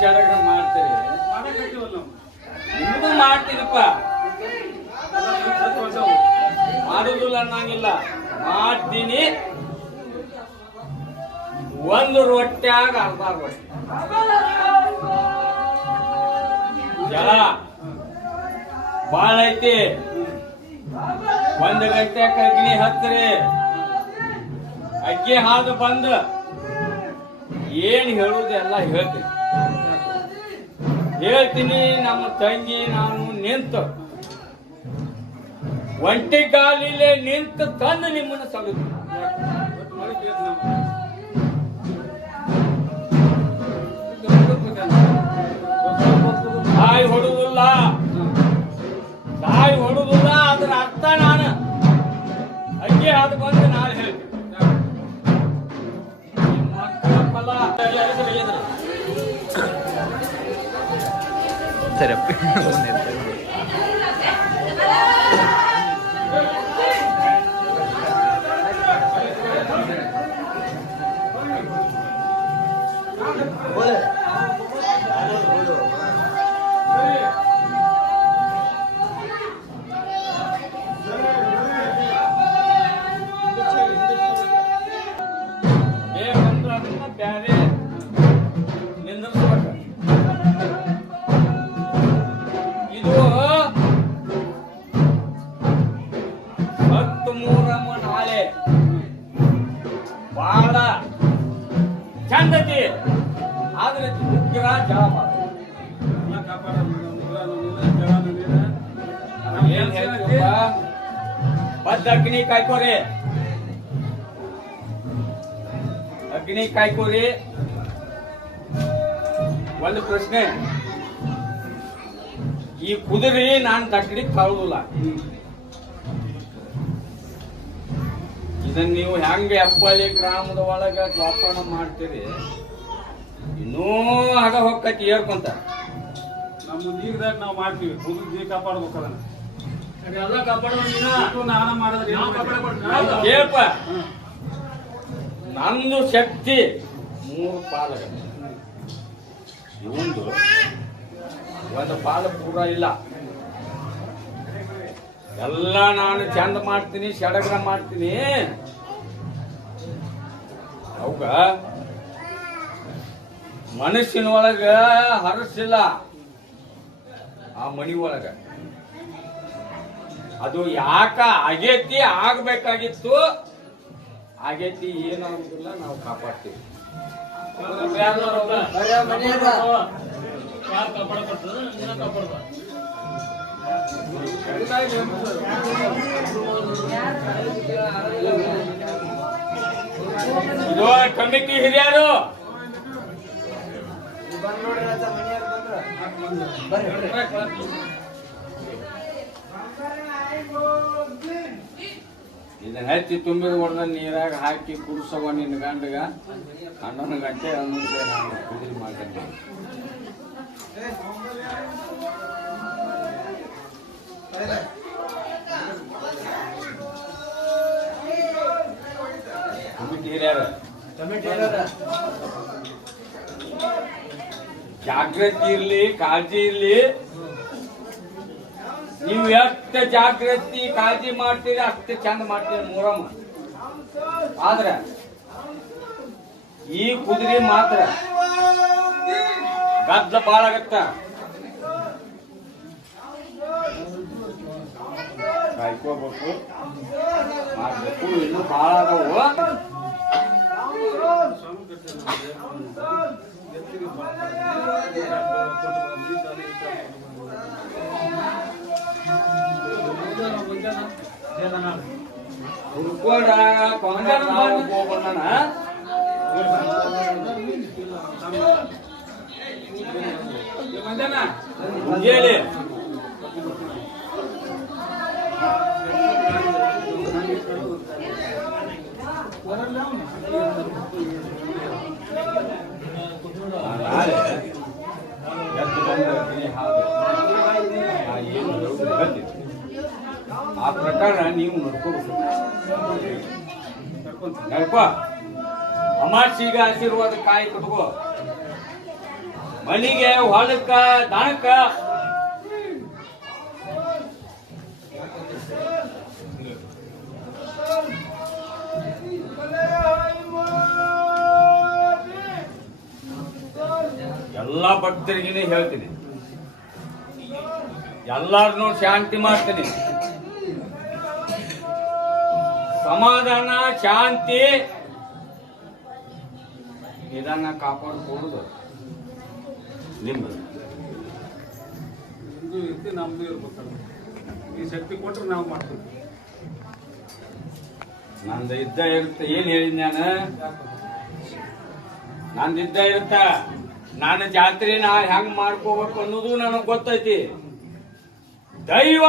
ಸಡಗರ ಮಾಡ್ತೀರಿ ನಿಮ್ದು ಮಾಡ್ತೀನಪ್ಪ ಮಾಡುದಿಲ್ಲ ಅನ್ನಂಗಿಲ್ಲ ಮಾಡ್ತೀನಿ ಒಂದು ರೊಟ್ಟ್ಯಾಗ ಅರ್ಧ ರೊಟ್ಟಿ ಜಲ ಬಾಳ ಐತಿ 1 ಗಂಟೆ ಅಗ್ನಿ ಹತ್ರಿ ಅಕ್ಕಿ ಹಾದು ಬಂದ ಏನ್ ಹೇಳುದೆಲ್ಲ ಹೇಳ್ತೀನಿ ನಮ್ಮ ತಂಗಿ ನಾನು ನಿಂತು ಒಂಟಿ ಗಾಲಿಲೆ ನಿಂತು ತಂದು ನಿಮ್ಮನ್ನು ಸಲುದು ತಾಯಿ ಹೊಡುದಿಲ್ಲ ಅದ್ರ ಅರ್ಥ ನಾನು ಅಕ್ಕಿ ಹಾದು ಬಂದು ನಾಳೆ ಹೇಳ್ತೀನಿ ಸರಿ ಬಹಳ ಚಂದತಿ ಆದ್ರೆ ಉಗ್ರ ಜಳ ಬದ್ದ ಅಗ್ನಿ ಕಾಯ್ಕೋರಿ ಒಂದು ಪ್ರಶ್ನೆ ಈ ಕುದುರೆ ನಾನು ತಕ್ಕಡಿಗೆ ಕಾಳುದಿಲ್ಲ ಇದನ್ನ ನೀವು ಹೆಂಗೆ ಹೆಬ್ಬಳ್ಳಿ ಗ್ರಾಮದ ಒಳಗ ಜೋಪಾನ ಮಾಡ್ತೀರಿ ಇನ್ನೂ ಆಗ ಹೊಕ್ಕತಿ ಏರ್ಕೊಂತ ನಮ್ಮ ನೀರ್ದಾಗ ನಾವು ಮಾಡ್ತೀವಿ ಕುದುರೆ ಕಾಪಾಡ್ಬೇಕು ಅದನ್ನ ಎಲ್ಲ ಕಾಪಾಡೋದು ನಾನ ಮಾಡಿದ್ರೆ ಕೇಳಪ್ಪ ನಂದು ಶಕ್ತಿ 3 ಪಾಲಗ ಇವಂದು ಒಂದು ಪಾಲ ಪೂರ ಇಲ್ಲ ಎಲ್ಲ ನಾನು ಚಂದ ಮಾಡ್ತೀನಿ ಸಡಗರ ಮಾಡ್ತೀನಿ ಅವಾಗ ಮನಸ್ಸಿನ ಒಳಗ ಹರಸಿಲ್ಲ ಆ ಮನಿ ಒಳಗ ಅದು ಯಾಕ ಆಗೇತಿ ಆಗ್ಬೇಕಾಗಿತ್ತು ಆಗೇತಿ ಏನಾಗುದಿಲ್ಲ ನಾವು ಕಾಪಾಡ್ತೀವಿ ಇದು ಕಮಿಟಿ ಹಿರಿಯರು ಇದನ್ನ ಹಚ್ಚಿ ತುಂಬಿದ ಹೊಡೆದ ನೀರಾಗ ಹಾಕಿ ಕುಡಿಸವ ನಿನ್ನ ಗಂಡಗ 11 ಗಂಟೆ ಅನ್ನೋದೇ ನಾನು ಕುದುರೆ ಮಾಡ್ತೇನೆ ಜಾಗೃತಿ ಇರ್ಲಿ ಕಾಳಜಿ ಇರ್ಲಿ ನೀವು ಎಷ್ಟು ಜಾಗೃತಿ ಕಾಳಜಿ ಮಾಡ್ತೀರಿ ಅಷ್ಟು ಚಂದ ಮಾಡ್ತೀರಿ ಮೂರಮ್ಮ ಆದ್ರೆ ಈ ಕುದುರೆ ಮಾತ್ರ ಗದ್ದ ಬಾಳ ಆಗತ್ತ ಕಾಯ್ಕೋಬೇಕು ಮಾಡ್ಬೇಕು ಇನ್ನು ಬಾಳ ಅದಾವು ಹುಡ್ಕೋಡ ಹೋಗೋಣ ಹೇಳಿ ಆ ಪ್ರಕಾರ ನೀವು ನೋಡ್ಕೋಬೇಕು ಅಮಾಸಿಗೆ ಆಶೀರ್ವಾದ ಕಾಯಿ ಕಟ್ಕೋ ಮನಿಗೆ ಹೊಲಕ್ಕ ದನಕ್ಕ ಎಲ್ಲಾ ಭಕ್ತರಿಗಿನೇ ಹೇಳ್ತೀನಿ, ಎಲ್ಲಾರನ್ನೂ ಶಾಂತಿ ಮಾಡ್ತೀನಿ. ಸಮಾಧಾನ ಶಾಂತಿ ಇದನ್ನ ಕಾಪಾಡ್ಕೊಡುದು ನಿಮ್ದು. ನಿಮ್ದು ಇರ್ತಿ ನಮ್ದು ಇರ್ಬೇಕಲ್ಲ. ಈ ಶಕ್ತಿ ಕೊಟ್ರೆ ನಾವು ಮಾಡ್ತೀವಿ. ನಂದು ಇದ್ದ ಇರುತ್ತೆ. ಏನ್ ಹೇಳಿದ್ ನಾನು? ನಂದಿದ್ದ ಇರುತ್ತ. ನಾನು ಜಾತ್ರೆ ನಾ ಹೆಂಗ್ ಮಾಡ್ಕೋಬೇಕು ಅನ್ನೋದು ನನಗ್ ಗೊತ್ತೈತಿ. ದೈವ